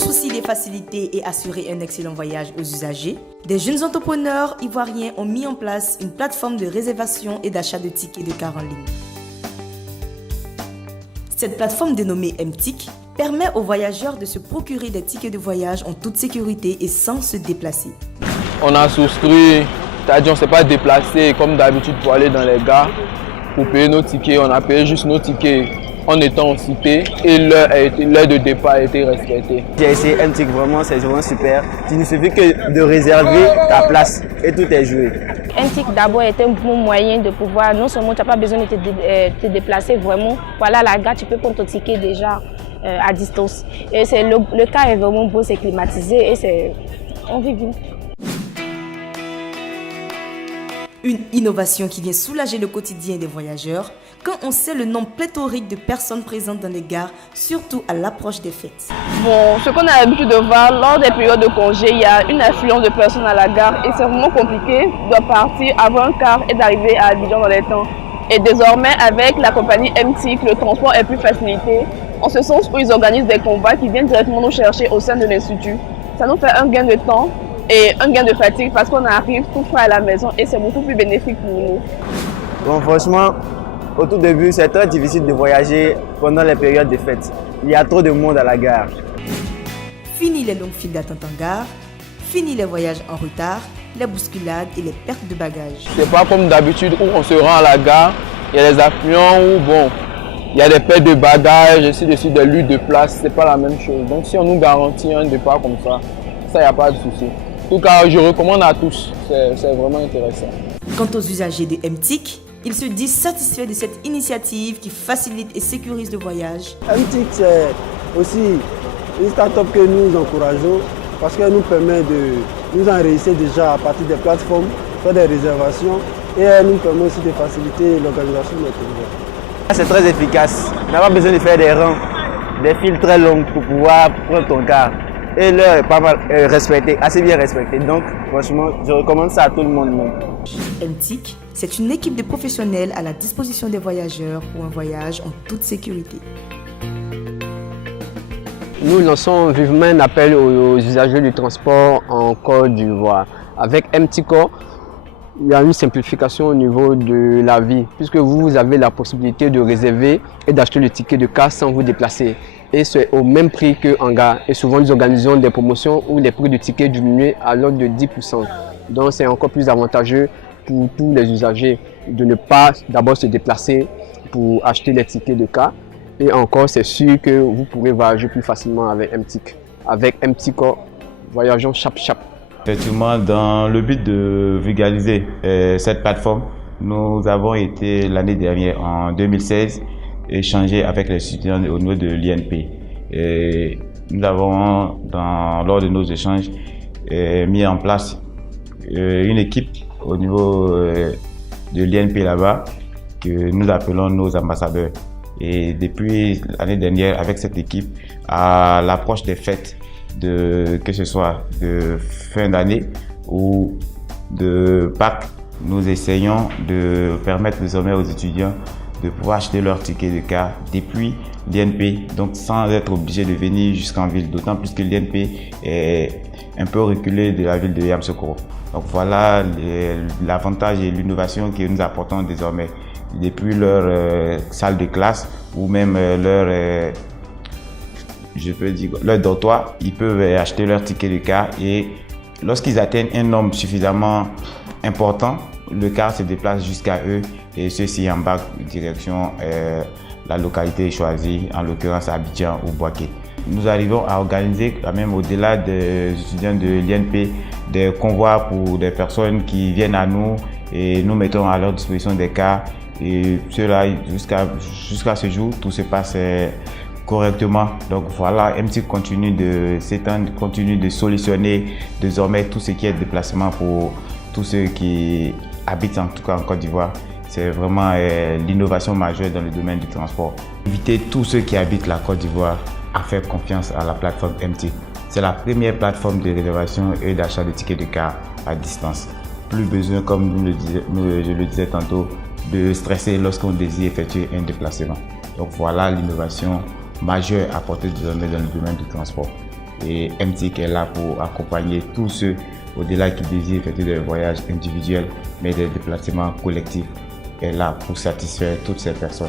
souci des facilités et assurer un excellent voyage aux usagers, des jeunes entrepreneurs ivoiriens ont mis en place une plateforme de réservation et d'achat de tickets de car en ligne. Cette plateforme dénommée MTIC permet aux voyageurs de se procurer des tickets de voyage en toute sécurité et sans se déplacer. On a souscrit, c'est-à-dire on ne s'est pas déplacé comme d'habitude pour aller dans les gares pour payer nos tickets. On a payé juste nos tickets en étant en cité et l'heure de départ a été respectée. J'ai essayé MTIC, vraiment c'est vraiment super. Il ne suffit que de réserver ta place et tout est joué. MTIC d'abord est un bon moyen de pouvoir, non seulement tu n'as pas besoin de te déplacer vraiment, voilà la gare, tu peux prendre ton ticket déjà à distance. Et le car est vraiment beau, c'est climatisé et on vit bien. Une innovation qui vient soulager le quotidien des voyageurs quand on sait le nombre pléthorique de personnes présentes dans les gares, surtout à l'approche des fêtes. Bon, ce qu'on a l'habitude de voir, lors des périodes de congé, il y a une affluence de personnes à la gare et c'est vraiment compliqué de partir avant un car et d'arriver à Abidjan dans les temps. Et désormais, avec la compagnie MTIC, le transport est plus facilité, en ce sens où ils organisent des combats qui viennent directement nous chercher au sein de l'Institut. Ça nous fait un gain de temps et un gain de fatigue parce qu'on arrive tout frais à la maison et c'est beaucoup plus bénéfique pour nous. Bon, franchement, au tout début, c'est très difficile de voyager pendant les périodes de fêtes. Il y a trop de monde à la gare. Fini les longues files d'attente en gare, fini les voyages en retard, les bousculades et les pertes de bagages. C'est pas comme d'habitude où on se rend à la gare, il y a des affluents où bon, il y a des pertes de bagages, ainsi de suite, des luttes de place, c'est pas la même chose. Donc si on nous garantit un départ comme ça, il n'y a pas de souci. En tout cas, je recommande à tous, c'est vraiment intéressant. Quant aux usagers de MTIC, ils se disent satisfaits de cette initiative qui facilite et sécurise le voyage. MTIC, c'est aussi une start-up que nous encourageons parce qu'elle nous permet de nous enregistrer déjà à partir des plateformes, faire des réservations et elle nous permet aussi de faciliter l'organisation de notre voyage. C'est très efficace. On n'a pas besoin de faire des rangs, des files très longues pour pouvoir prendre ton car. Et l'heure est pas mal respectée, assez bien respectée. Donc, franchement, je recommande ça à tout le monde. MTIC, c'est une équipe de professionnels à la disposition des voyageurs pour un voyage en toute sécurité. Nous lançons vivement un appel aux usagers du transport en Côte d'Ivoire. Avec MTICO, il y a une simplification au niveau de la vie, puisque vous avez la possibilité de réserver et d'acheter le ticket de car sans vous déplacer. Et c'est au même prix qu'en gare. Et souvent, nous organisons des promotions où les prix du ticket diminuent à l'ordre de 10%. Donc, c'est encore plus avantageux pour tous les usagers de ne pas d'abord se déplacer pour acheter les tickets de car. Et encore, c'est sûr que vous pourrez voyager plus facilement avec MTIC. Avec MTICO, voyageons chap-chap. Effectivement, dans le but de vulgariser cette plateforme, nous avons été l'année dernière, en 2016, échanger avec les étudiants au niveau de l'INP. Nous avons, lors de nos échanges, mis en place une équipe au niveau de l'INP là-bas, que nous appelons nos ambassadeurs. Et depuis l'année dernière, avec cette équipe, à l'approche des fêtes, que ce soit de fin d'année ou de Pâques, nous essayons de permettre désormais aux étudiants de pouvoir acheter leur ticket de car depuis l'INP, donc sans être obligé de venir jusqu'en ville, d'autant plus que l'INP est un peu reculé de la ville de Yamoussoukro. Donc voilà l'avantage et l'innovation que nous apportons désormais. Depuis leur salle de classe ou même leur dortoir, ils peuvent acheter leur ticket de car et lorsqu'ils atteignent un nombre suffisamment important, le car se déplace jusqu'à eux et ceux-ci embarquent en direction la localité choisie, en l'occurrence Abidjan ou Bouaké. Nous arrivons à organiser quand même au-delà des étudiants de l'INP des convois pour des personnes qui viennent à nous et nous mettons à leur disposition des cars. Et cela, jusqu'à ce jour, tout se passe correctement. Donc voilà, MTIC continue de s'étendre, continue de solutionner désormais tout ce qui est déplacement pour tous ceux qui habitent en tout cas en Côte d'Ivoire. C'est vraiment l'innovation majeure dans le domaine du transport. Inviter tous ceux qui habitent la Côte d'Ivoire à faire confiance à la plateforme MTIC. C'est la première plateforme de réservation et d'achat de tickets de car à distance. Plus besoin, comme je le disais tantôt, de stresser lorsqu'on désire effectuer un déplacement. Donc voilà l'innovation majeure apportée désormais dans le domaine du transport. Et MTIC est là pour accompagner tous ceux au-delà qui désirent effectuer des voyages individuels, mais des déplacements collectifs, est là pour satisfaire toutes ces personnes.